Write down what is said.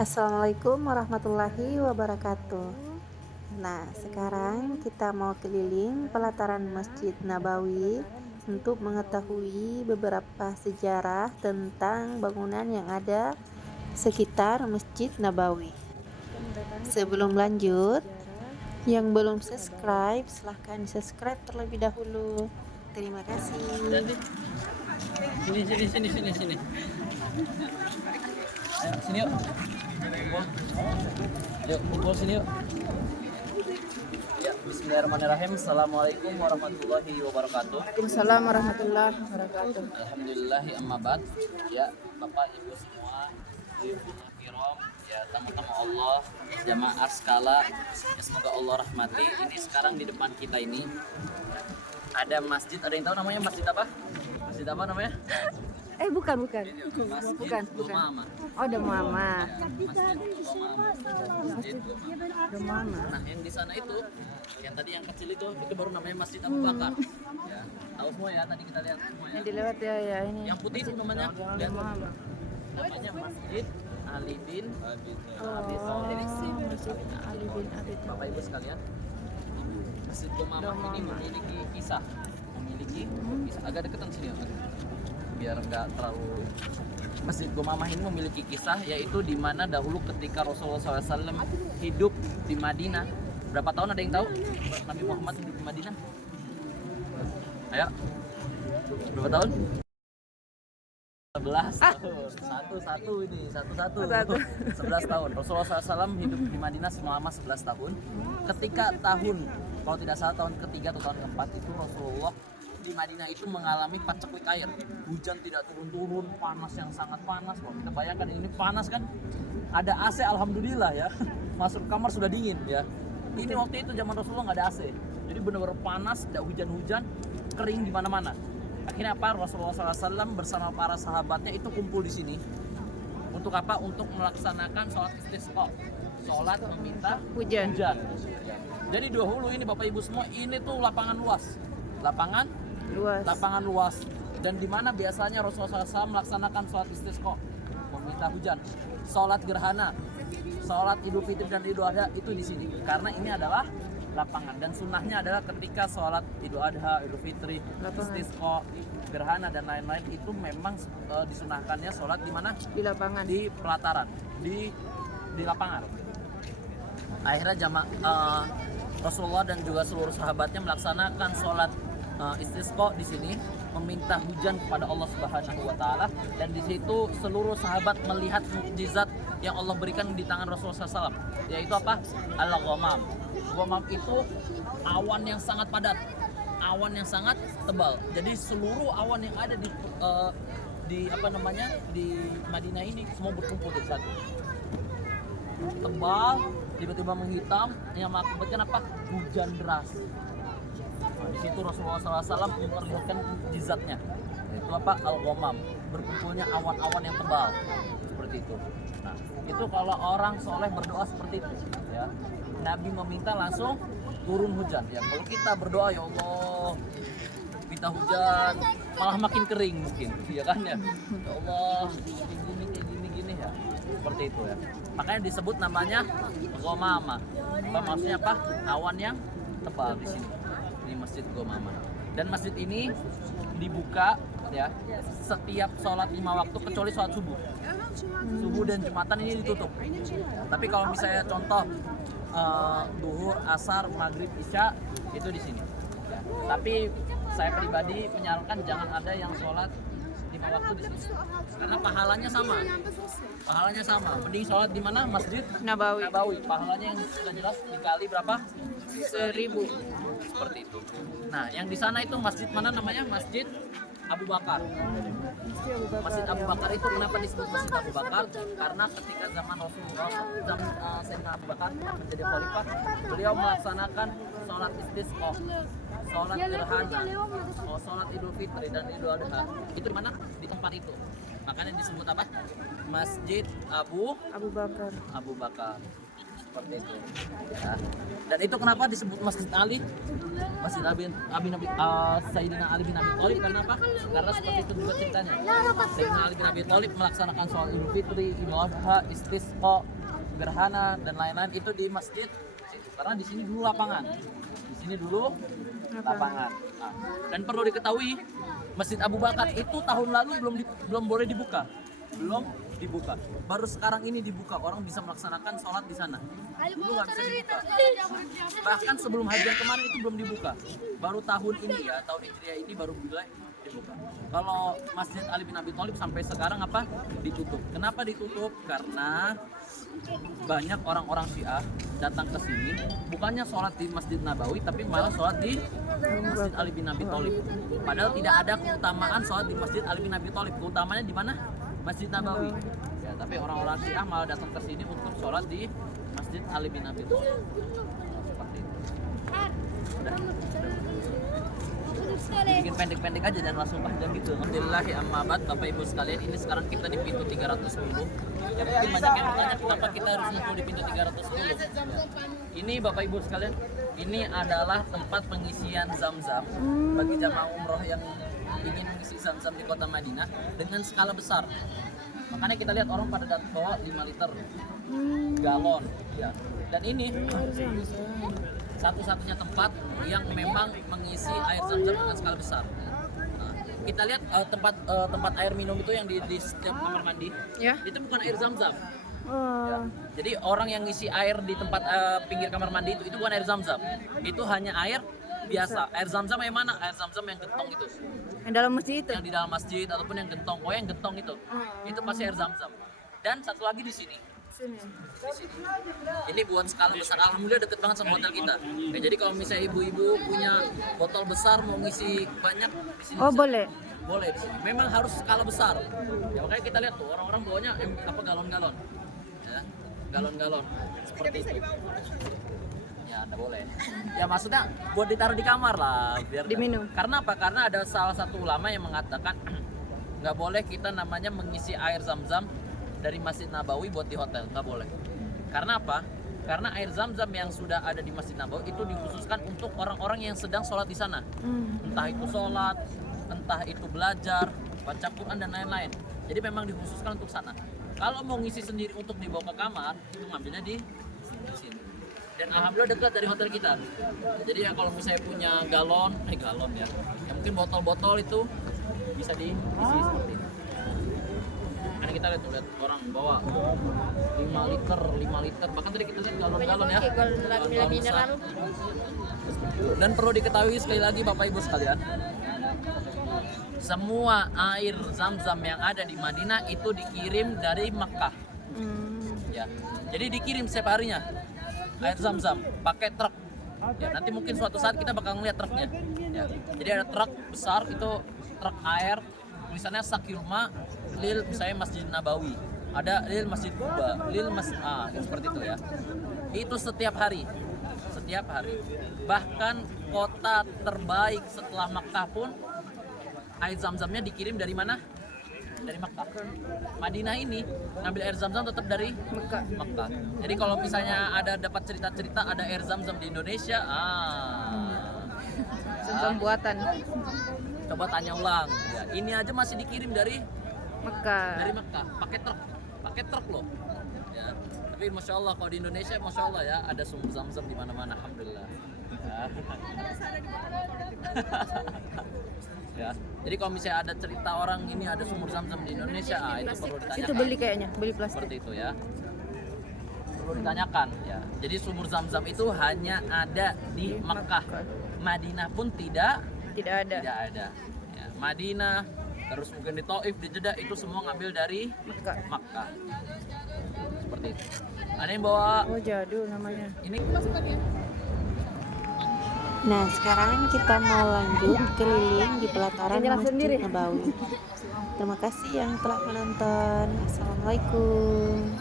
Assalamualaikum warahmatullahi wabarakatuh. Nah, sekarang kita mau keliling pelataran Masjid Nabawi untuk mengetahui beberapa sejarah tentang bangunan yang ada sekitar Masjid Nabawi. Sebelum lanjut, yang belum subscribe, silahkan subscribe terlebih dahulu. Terima kasih. Sini. Ayo, sini yuk. Kumpul sini yuk. Ya, bismillahirrahmanirrahim. Assalamualaikum warahmatullahi wabarakatuh. Waalaikumsalam warahmatullahi wabarakatuh. Alhamdulillahi amma ba'd. Ya, Bapak Ibu semua, Ibu Kiram, ya tamu-tamu Allah, jamaah skala, ya, semoga Allah rahmati. Ini sekarang di depan kita ini ada masjid. Ada yang tahu namanya masjid apa? Masjid apa namanya? Bukan. Masjid Bukan. Gumama. Oh, ada mama. Masjid Gumama. Masjid Gumama. Ada mama. Nah, yang di sana itu, yang tadi yang kecil itu baru namanya Masjid Abu Bakar. Ya, tahu semua ya, tadi kita lihat semua ya. Yang dilewat ya ini. Yang putih itu namanya, Ada mama. namanya Masjid Ali bin Abi Ali bin Abi Thalib. Bapak Ibu sekalian, Masjid Gumama ini memiliki kisah, agak deketan sini ya, biar nggak terlalu. Masjid Gumamah ini memiliki kisah, yaitu di mana dahulu ketika Rasulullah SAW hidup di Madinah. Berapa tahun, ada yang tahu Nabi Muhammad hidup di Madinah? Ayo, berapa tahun? 11 tahun. Satu ini, satu. 11 tahun. Rasulullah SAW hidup di Madinah selama 11 tahun. Ketika tahun, kalau tidak salah tahun ketiga atau tahun keempat itu Rasulullah di Madinah itu mengalami paceklik air. Hujan tidak turun-turun, panas yang sangat panas. Kalau kita bayangkan ini panas kan, ada AC alhamdulillah ya. Masuk kamar sudah dingin ya. Ini waktu itu zaman Rasulullah nggak ada AC. Jadi benar-benar panas, ada hujan-hujan, kering di mana-mana. Akhirnya apa? Rasulullah SAW bersama para sahabatnya itu kumpul di sini. Untuk apa? Untuk melaksanakan sholat istisqa. Sholat meminta hujan. Jadi dahulu ini Bapak Ibu semua, ini tuh lapangan luas. Lapangan luas, dan di mana biasanya Rasulullah SAW melaksanakan sholat istisqa, meminta hujan, sholat gerhana, sholat Idul Fitri dan Idul Adha itu di sini, karena ini adalah lapangan. Dan sunnahnya adalah ketika sholat Idul Adha, Idul Fitri, istisqa, gerhana dan lain-lain itu memang disunahkannya sholat di mana? Di lapangan, di pelataran, di lapangan. Akhirnya Rasulullah dan juga seluruh sahabatnya melaksanakan sholat istisqa di sini, meminta hujan kepada Allah Subhanahu wa taala, dan di situ seluruh sahabat melihat mukjizat yang Allah berikan di tangan Rasulullah SAW, yaitu apa? Al-ghamam. Ghamam itu awan yang sangat padat, awan yang sangat tebal. Jadi seluruh awan yang ada di Madinah ini semua berkumpul di satu. Tebal, tiba-tiba menghitam, yang mengakibatkan apa? Hujan deras. Nah, di situ Rasulullah SAW memperlihatkan mukjizatnya, itu apa? Al-ghamam, berkumpulnya awan-awan yang tebal seperti itu. Nah, itu kalau orang soleh berdoa seperti itu ya, Nabi meminta langsung turun hujan ya. Kalau kita berdoa, ya Allah minta hujan, malah makin kering mungkin ya kan ya. Ya Allah, gini ya, seperti itu ya. Makanya disebut namanya ghamama. Maksudnya apa? Awan yang tebal di sini. Ini Masjid Ghamama. Dan masjid ini dibuka ya setiap sholat 5 waktu kecuali sholat subuh. Subuh dan Jumatan ini ditutup. Tapi kalau misalnya contoh duhur, asar, maghrib, isya itu di sini. Tapi saya pribadi menyarankan jangan ada yang sholat 5 waktu di sini, karena pahalanya sama. Mending sholat di mana? Masjid Nabawi. Pahalanya yang sudah jelas dikali berapa? 1000. Seperti itu. Nah, yang di sana itu masjid mana namanya? Masjid Abu Bakar. Masjid Abu Bakar itu kenapa disebut Masjid Abu Bakar? Karena ketika zaman Rasulullah, Sayyidina Abu Bakar menjadi khalifah, beliau melaksanakan sholat istisqa, sholat gerhana, sholat Idul Fitri dan Idul Adha. Itu di mana? Di tempat itu. Makanya disebut apa? Masjid Abu Bakar. Seperti itu. Ya. Dan itu kenapa disebut Masjid Ali? Masjid Sayyidina Ali bin Abi Thalib, karena apa? Karena seperti itu juga ceritanya. Sayyidina Ali bin Abi Thalib melaksanakan sholat Idul Fitri, Idul Adha, Istisqa, gerhana dan lain-lain itu di masjid situ. Karena di sini dulu lapangan. Di sini dulu lapangan. Nah, dan perlu diketahui Masjid Abu Bakar itu tahun lalu belum boleh dibuka. Belum dibuka. Baru sekarang ini dibuka. Orang bisa melaksanakan sholat di sana. Dulu nggak bisa dibuka. Bahkan sebelum hajian kemarin itu belum dibuka. Baru tahun ini ya, tahun Hijriah ini baru mulai dibuka. Kalau Masjid Ali bin Abi Thalib sampai sekarang apa? Ditutup. Kenapa ditutup? Karena banyak orang-orang Syiah datang ke sini bukannya sholat di Masjid Nabawi tapi malah sholat di Masjid Ali bin Abi Thalib. Padahal tidak ada keutamaan sholat di Masjid Ali bin Abi Thalib. Keutamanya di mana? Masjid Nabawi. Ya, tapi orang-orang Syiah malah datang ke sini untuk sholat di Masjid Ali bin Abi Thalib. Seperti itu. Udah. Bikin pendek-pendek aja dan langsung panjang gitu. Alhamdulillah amma ba'd, Bapak Ibu sekalian, ini sekarang kita di pintu 310. Ya mungkin banyak yang bertanya kenapa kita harus ngumpul di pintu 310. Ini Bapak Ibu sekalian, ini adalah tempat pengisian Zam-Zam bagi jamaah umroh yang ingin mengisi Zam-Zam di kota Madinah dengan skala besar. Makanya kita lihat orang pada bawa 5 liter galon ya. Dan ini satu-satunya tempat yang memang mengisi air Zam-Zam dengan skala besar. Nah, kita lihat tempat air minum itu yang di setiap kamar mandi, Ya. itu bukan air Zam-Zam. Oh. Ya. Jadi orang yang ngisi air di tempat pinggir kamar mandi itu bukan air Zam-Zam. Itu hanya air biasa. Air Zam-Zam yang mana? Air Zam-Zam yang gentong itu. Yang dalam masjid itu. Yang di dalam masjid ataupun yang gentong. Oh, yang gentong itu. Itu pasti air Zam-Zam. Dan satu lagi di sini. Sini. Di sini. Ini buat skala besar. Alhamdulillah deket banget sama hotel kita. Ya, jadi kalau misalnya ibu-ibu punya botol besar mau ngisi banyak di sini. Oh, bisa. boleh. Boleh di sini. Memang harus skala besar. Ya makanya kita lihat tuh orang-orang bawanya galon-galon. Ya, galon-galon seperti itu. Ya, anda boleh. Ya maksudnya buat ditaruh di kamar lah biar Diminum. Karena apa? Karena ada salah satu ulama yang mengatakan nggak boleh kita namanya mengisi air Zam-Zam dari Masjid Nabawi buat di hotel, nggak boleh. Karena apa? Karena air Zam-Zam yang sudah ada di Masjid Nabawi itu dikhususkan untuk orang-orang yang sedang sholat di sana. Entah itu sholat, entah itu belajar, baca Quran dan lain-lain. Jadi memang dikhususkan untuk sana. Kalau mau ngisi sendiri untuk dibawa ke kamar, itu ngambilnya di sini. Dan alhamdulillah dekat dari hotel kita. Jadi ya kalau misalnya punya galon ya, mungkin botol-botol itu bisa diisi seperti itu. Karena kita lihat orang bawa 5 liter, bahkan tadi kita lihat galon-galon ya. Galon besar. Dan perlu diketahui sekali lagi Bapak Ibu sekalian, semua air Zam-Zam yang ada di Madinah itu dikirim dari Makkah. Ya. Jadi dikirim setiap harinya air Zam-Zam pakai truk. Ya, nanti mungkin suatu saat kita bakal ngeliat truknya. Ya. Jadi ada truk besar itu truk air, tulisannya Sakilma Lil misalnya Masjid Nabawi. Ada Lil Masjid Kuba, Lil Masjid seperti itu ya. Itu setiap hari. Setiap hari. Bahkan kota terbaik setelah Makkah pun air Zam-Zamnya dikirim dari mana? Dari Makkah. Madinah ini ngambil air Zam-Zam tetap dari Makkah. Jadi kalau misalnya ada dapat cerita-cerita ada air Zam-Zam di Indonesia, Zam-Zam buatan. coba tanya ulang. Ya, ini aja masih dikirim dari Mekah. pakai truk loh. Ya. Tapi masya Allah kalau di Indonesia masya Allah ya ada sumber Zam-Zam di mana-mana, alhamdulillah. Ya. Ya. Jadi kalau misalnya ada cerita orang ini ada sumur Zam-Zam di Indonesia, itu perlu ditanyakan. Itu beli kayaknya, beli plastik. Seperti itu ya. Perlu ditanyakan ya. Jadi sumur Zam-Zam itu hanya ada di Makkah. Madinah pun tidak ada. Ya. Madinah, terus mungkin di Taif, di Jeddah itu semua ngambil dari Makkah. Seperti itu. Ada yang bawa Oh, jadul namanya. ini. Nah, sekarang kita mau lanjut keliling di pelataran Masjid Nabawi. Terima kasih yang telah menonton. Assalamualaikum.